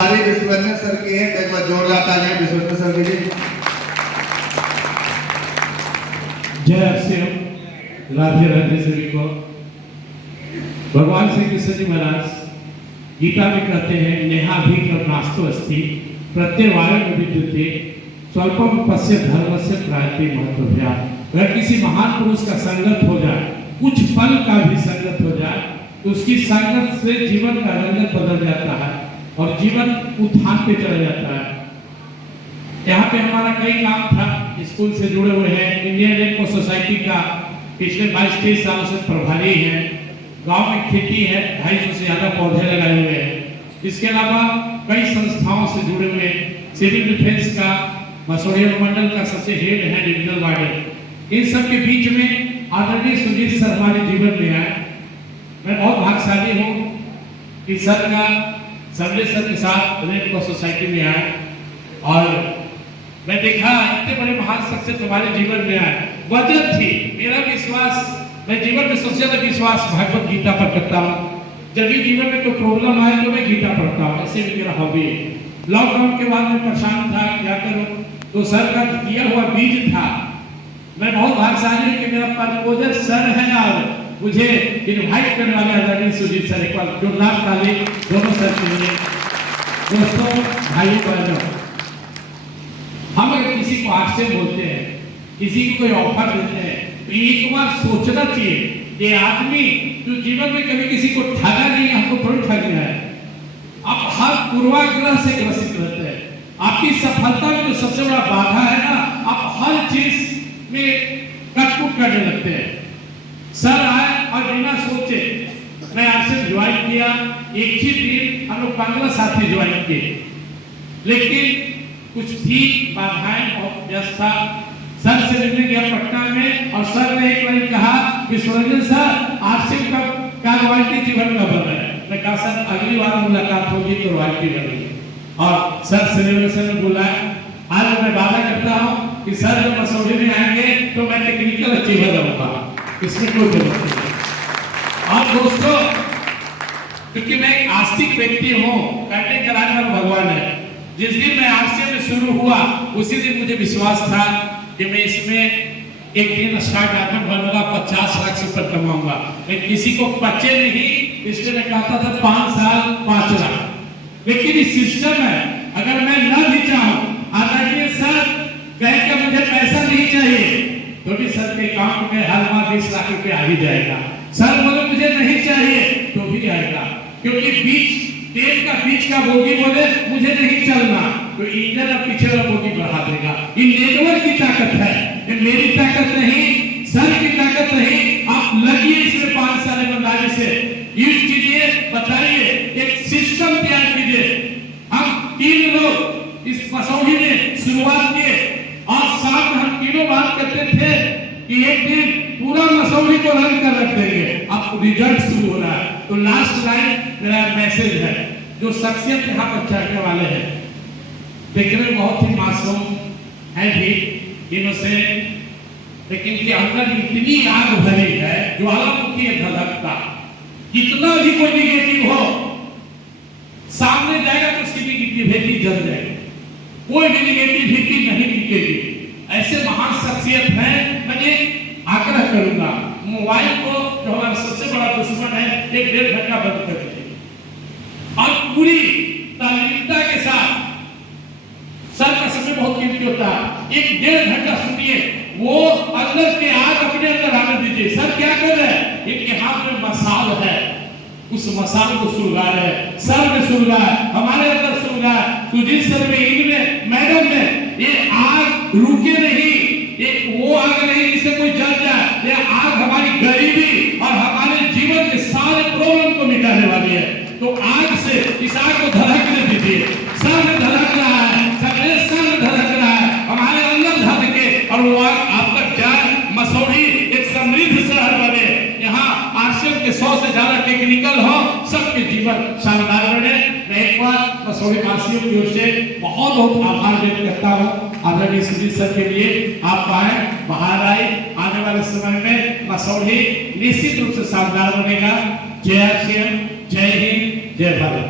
हमारी विश्वरंजन सर की है, एक बार जोरदार तालियां विश्वरंजन सर के लिए। जय श्री राधे राधे सभी को। भगवान श्री कृष्ण जी महाराज गीता में कहते हैं नेहाभिक्रमणास्तु अस्ति प्रत्यवायो विद्युते स्वल्पम पश्य धर्मस्य प्रायते महत्वभ्या। अगर किसी महान पुरुष का संगत हो जाए, कुछ पल का भी संगत हो जाए, तो उसकी संगत से जीवन का रंगत बदल जाता है और जीवन उत्थान पे चला जाता है। यहाँ पे हमारा कई काम था, स्कूल से जुड़े हुए हैं, इंडियन रेड क्रॉस सोसाइटी का पिछले 22-23 सालों से प्रभारी हैं। गांव में खेती है, 250 से ज्यादा पौधे लगाए हुए हैं। इसके अलावा कई संस्थाओं से जुड़े हुए, सिविल डिफेंस का मसूरी मंडल का सबसे हेड है डिविजनल वार्डन। इन सब के बीच में आदरणीय सुजीत सर हमारे जीवन में आए। मैं बहुत भाग्यशाली हूँ कि सर का संजय सर के साथ रेड क्रॉस सोसाइटी में आए और मैं देखा इतने बड़े महान शख्सियत तुम्हारे जीवन में आए। वजह थी मेरा विश्वास, मैं जीवन में सबसे ज्यादा विश्वास भगवत गीता पर करता हूँ। जब भी जीवन में कोई प्रॉब्लम आए तो मैं गीता पढ़ता हूँ, ऐसे भी मेरा हॉबी है। लॉकडाउन के बाद मैं परेशान था, क्या करूँ, तो सर का किया हुआ बीज था। मैं बहुत भाग्यशाली हूँ कि मेरा परमोदर सर है और मुझे इनवाइट करने वाले आदरणीय सुजीत सर, एक बार जोरदार ताली दोनों सर के लिए। दोस्तों, भाइयों बहनों, हम अगर किसी को आश्चर्य बोलते हैं, किसी को कोई ऑफर देते हैं, तो एक बार सोचना चाहिए ये आदमी जो जीवन में कभी किसी को ठगा नहीं, हमको थोड़ी ठग रहा है। आप हर पूर्वाग्रह से ग्रसित रहते हैं। आपकी सफलता में जो सबसे बड़ा बाधा है ना, आप हर चीज में कटपुट करने लगते हैं। सर आए और बिना सोचे मैं आपसे ज्वाइन किया, एक ही दिन हम लोग 15 साथी ज्वाइन किए, लेकिन कुछ थी बाधाएं, बहुत व्यस्त था। सर से मिलने गया पटना में और सर ने एक बार कहा विश्वरंजन सर आपसे का रॉयल्टी जीवन का बना है। मैं कहा सर अगली बार मुलाकात होगी तो रॉयल्टी बनेगी। और सर सेलिब्रेशन में बुलाया। आज मैं वादा करता हूँ कि सर जब मसूरी में आएंगे तो मैं टेक्निकल अचीवर रहूंगा, इसमें कोई जरूरत नहीं। और दोस्तों, क्योंकि मैं एक आस्तिक व्यक्ति हूँ, करने कराने वाला भगवान है। जिस दिन मैं आरसीएम में शुरू हुआ उसी दिन मुझे विश्वास था कि मैं इसमें एक दिन स्टार्ट आकर बनूंगा, 50 लाख से ऊपर कमाऊंगा। मैं किसी को बच्चे नहीं, इसलिए मैं कहता था 5 साल 5 लाख। लेकिन इस सिस्टम में अगर मैं न भी चाहूं, आदरणीय सर कहे कि मुझे पैसा नहीं चाहिए, तो भी सर के अकाउंट में हर माह 20 लाख रुपए आ ही जाएगा। सर बोले मुझे नहीं चाहिए तो भी आएगा, क्योंकि तेल का बीच का बोगी बोले मुझे नहीं चलना, तो इंजन और पीछे वाला बोगी बढ़ा देगा। ये नेटवर्क की ताकत है, ये मेरी ताकत नहीं, सर की ताकत नहीं। आप लगिए इसमें 5 साल ईमानदारी से यूज कीजिए, बताइए, एक सिस्टम तैयार कीजिए। हम 3 लोग इस मसूरी में शुरुआत किए और साथ में हम तीनों बात करते थे कि एक दिन पूरा मसूरी को रन कर रख देंगे। अब रिजल्ट शुरू हो रहा है। तो लास्ट लाइन मेरा मैसेज है, जो शख्सियत यहाँ पर चढ़ने वाले हैं, देखने में बहुत ही मासूम है भी, इनोसेंट, लेकिन के अंदर इतनी आग भरी है, ज्वालामुखी है धधकता। कितना भी कोई निगेटिव हो, सामने जाएगा तो उसकी निगेटिविटी जल जाएगी, कोई भी निगेटिविटी नहीं टिकेगी। ऐसे महान शख्सियत है। मैं आग्रह करूंगा, मोबाइल को जो हमारा सबसे बड़ा दुश्मन है, 1-1.5 घंटा बंद कर दीजिए और पूरी तालीमता के साथ, सर का समय बहुत कीमती होता है, 1-1.5 घंटा सुनिए, वो अंदर के आग अपने अंदर आने दीजिए। सर क्या कर रहे हैं, इनके हाथ में मसाल है, उस मसाल को सुलगा रहे हैं। सर में सुलगा है, हमारे अंदर सुलगा है, सुजीत सर में, इनमें, मैडम में। ये आग रुके नहीं, ये वो आग नहीं जिससे कोई जल जाए, ये आग हमारी गरीबी और हमारे जीवन के सारे प्रॉब्लम को मिटाने वाली है। तो आग से इस आग को धड़कने दीजिए। सर में धड़क रहा है, सर में धड़क रहा है, हमारे अंदर धड़के और वो आग आप तक जाए। मसूरी एक समृद्ध शहर बने, यहाँ आरसीएम के 100 से ज्यादा टेक्निकल हो, सबके जीवन शानदार बने। मैं एक बार मसूरी वासियों की ओर से बहुत बहुत आभार व्यक्त करता हूँ आदरणीय सुजीत सर के लिए। आप आए, बाहर आए, आने वाले समय में मसूरी निश्चित रूप से शानदार बनेगा। जय श्री राम, जय हिंद, जय भारत।